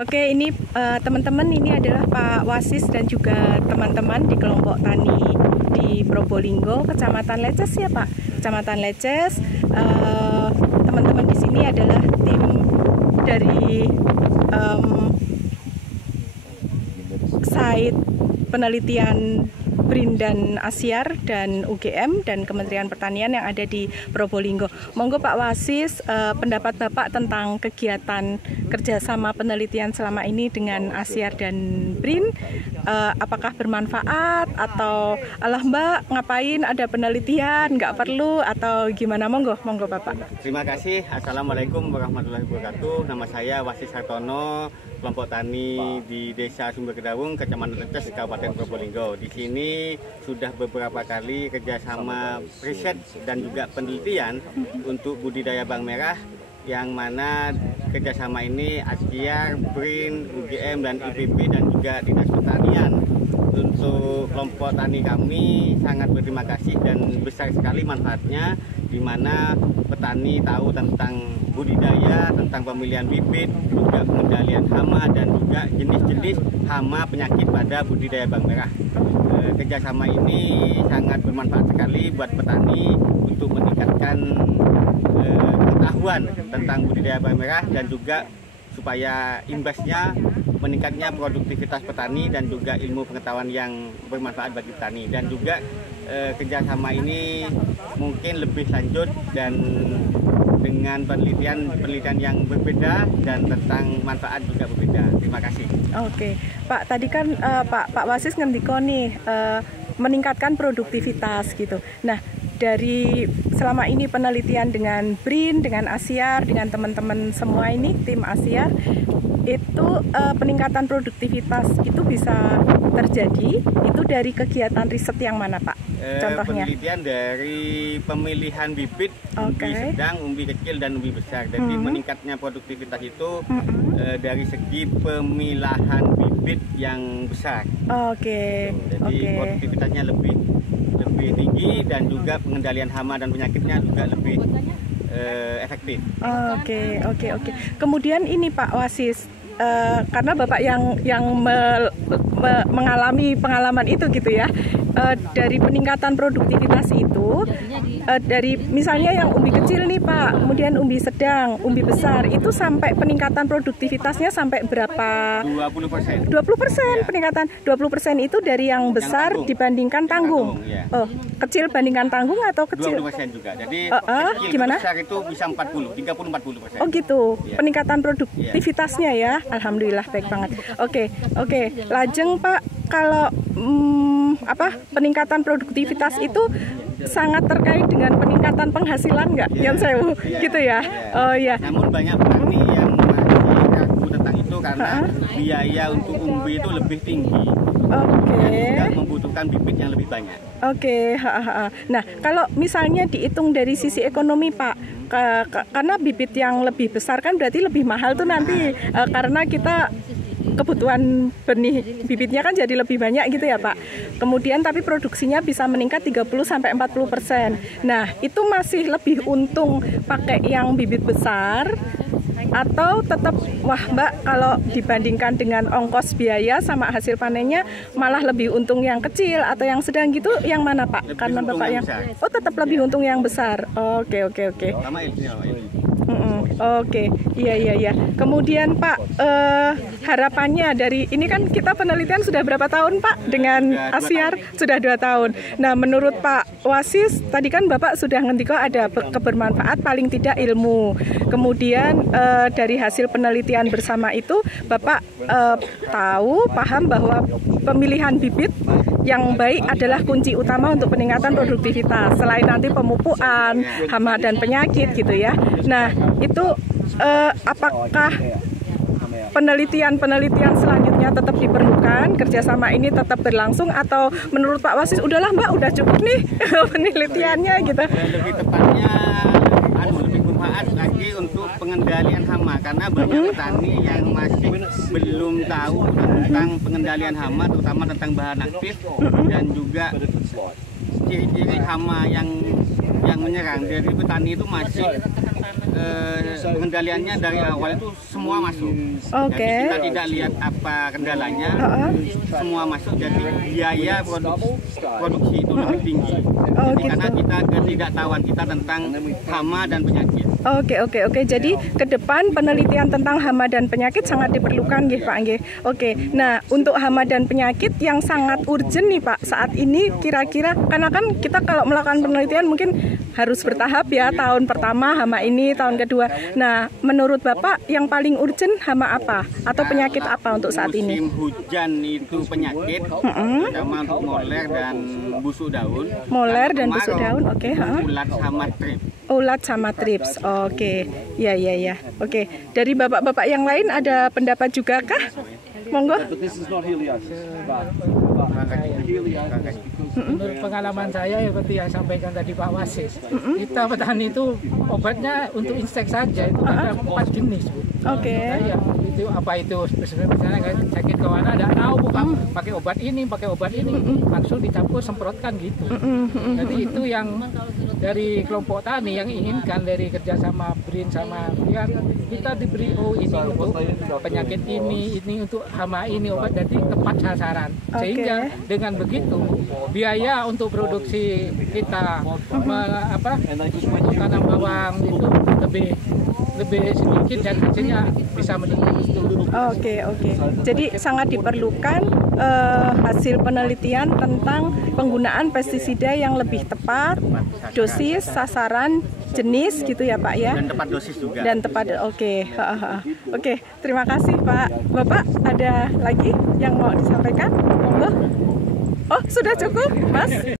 Oke, ini teman-teman, ini adalah Pak Wasis dan juga teman-teman di kelompok tani di Probolinggo, Kecamatan Leces ya Pak, Kecamatan Leces. Teman-teman di sini adalah tim dari site penelitian BRIN dan Asyar dan UGM dan Kementerian Pertanian yang ada di Probolinggo. Monggo Pak Wasis, pendapat Bapak tentang kegiatan kerjasama penelitian selama ini dengan Asyar dan BRIN, apakah bermanfaat atau alah Mbak ngapain ada penelitian, nggak perlu atau gimana? Monggo Bapak. Terima kasih. Assalamualaikum warahmatullahi wabarakatuh. Nama saya Wasis Hartono, kelompok tani di Desa Sumber Kedawung, Kecamatan Leces, Kabupaten Probolinggo. Di sini sudah beberapa kali kerjasama riset dan juga penelitian untuk budidaya bawang merah, yang mana kerjasama ini Asyar, BRIN, UGM, dan IPB dan juga Dinas Pertanian. Untuk kelompok tani kami sangat berterima kasih dan besar sekali manfaatnya, di mana petani tahu tentang budidaya, tentang pemilihan bibit, juga pengendalian hama dan juga jenis-jenis hama penyakit pada budidaya bawang merah. Kerjasama ini sangat bermanfaat sekali buat petani untuk meningkatkan pengetahuan tentang budidaya bawang merah dan juga supaya imbasnya meningkatnya produktivitas petani dan juga ilmu pengetahuan yang bermanfaat bagi petani. Dan juga kerjasama ini mungkin lebih lanjut dan dengan penelitian yang berbeda dan tentang manfaat juga berbeda. Terima kasih. Oke, Pak, tadi kan Pak Wasis ngendiko nih meningkatkan produktivitas gitu. Nah, dari selama ini penelitian dengan BRIN, dengan Asyar, dengan teman-teman semua ini tim Asyar, itu peningkatan produktivitas itu bisa terjadi itu dari kegiatan riset yang mana Pak? Contohnya? Penelitian dari pemilihan bibit, umbi sedang, umbi kecil, dan umbi besar. Jadi meningkatnya produktivitas itu dari segi pemilahan bibit yang besar. Jadi produktivitasnya lebih tinggi dan juga pengendalian hama dan penyakitnya juga lebih efektif. Oke. Kemudian ini Pak Wasis, karena Bapak yang mengalami pengalaman itu gitu ya, dari peningkatan produktivitas itu, dari misalnya yang umbi kecil nih Pak, kemudian umbi sedang, umbi besar, itu sampai peningkatan produktivitasnya sampai berapa? 20%. 20% ya. Peningkatan 20% itu dari yang besar yang dibandingkan tanggung. Ya. Oh, kecil bandingkan tanggung atau kecil? 20% juga. Jadi kecil gimana? Besar itu bisa 30-40%. Oh gitu. Ya. Peningkatan produktivitasnya ya. Alhamdulillah baik banget. Oke. Lajeng Pak, kalau peningkatan produktivitas itu sangat terkait dengan peningkatan penghasilan nggak? Yang sewu gitu ya. Oh iya. Namun banyak petani yang masih ragu tentang itu karena biaya untuk umbi itu lebih tinggi. Dan juga membutuhkan bibit yang lebih banyak. Nah, kalau misalnya dihitung dari sisi ekonomi Pak, karena bibit yang lebih besar kan berarti lebih mahal tuh nanti, karena kita kebutuhan benih bibitnya kan jadi lebih banyak gitu ya Pak. Kemudian tapi produksinya bisa meningkat 30-40%. Nah, itu masih lebih untung pakai yang bibit besar atau tetap wah Mbak, kalau dibandingkan dengan ongkos biaya sama hasil panennya malah lebih untung yang kecil atau yang sedang gitu, yang mana Pak? Karena Bapak yang tetap lebih untung yang besar. Oke. Iya. Kemudian Pak, harapannya dari ini kan kita penelitian sudah berapa tahun Pak dengan Asyar? Sudah 2 tahun. Nah, menurut Pak Wasis, tadi kan Bapak sudah ngendiko ada kebermanfaat paling tidak ilmu. Kemudian dari hasil penelitian bersama itu Bapak paham bahwa pemilihan bibit yang baik adalah kunci utama untuk peningkatan produktivitas, selain nanti pemupukan, hama dan penyakit gitu ya. Nah, itu apakah penelitian selanjutnya tetap diperlukan, kerjasama ini tetap berlangsung, atau menurut Pak Wasis udahlah Mbak, udah cukup nih penelitiannya gitu? Lebih tepatnya lebih bermanfaat lagi untuk pengendalian hama, karena banyak petani yang masih belum tahu tentang pengendalian hama, terutama tentang bahan aktif dan juga ciri-ciri hama yang menyerang. Jadi petani itu masih pengendaliannya dari awal itu semua masuk. Oke. Jadi kita tidak lihat apa kendalanya, semua masuk. Jadi biaya produksi itu lebih tinggi. Oh, Jadi gitu. karena kita ketidaktahuan kita tentang hama dan penyakit. Oke. Jadi ke depan penelitian tentang hama dan penyakit sangat diperlukan nggih Pak nggih. Oke. Nah, untuk hama dan penyakit yang sangat urgent nih Pak saat ini kira-kira, karena kan kita kalau melakukan penelitian mungkin harus bertahap ya, tahun pertama hama ini, tahun kedua. Nah, menurut Bapak yang paling urgent hama apa atau penyakit apa untuk saat ini? Musim hujan itu penyakit, terutama untuk moler dan busuk daun. Moler dan kemarau, busuk daun, oke. ulat sama trips. Ulat sama trips, oke. Ya. Oke, dari bapak-bapak yang lain ada pendapat juga kah? Monggo. Menurut pengalaman saya seperti yang sampaikan tadi Pak Wasis, kita petani itu obatnya untuk insek saja itu ada 4 jenis, Bu. Oke. Ya, itu apa itu misalnya kayak sakit ke mana ada tahu bukan pakai obat ini langsung dicampur semprotkan gitu. Jadi itu yang dari kelompok tani yang inginkan dari kerjasama BRIN sama biar kita diberi ini untuk penyakit ini untuk hama ini obat jadi tepat sasaran. Sehingga dengan begitu biaya untuk produksi kita untuk tanam bawang itu lebih sedikit dan hasilnya bisa meningkat. Oke. Jadi sangat diperlukan hasil penelitian tentang penggunaan pestisida yang lebih tepat, dosis, sasaran, jenis gitu ya Pak ya. Dan tepat dosis juga. Dan tepat, oke. Oke, terima kasih Pak. Bapak ada lagi yang mau disampaikan? Monggo. Oh, sudah cukup, Mas?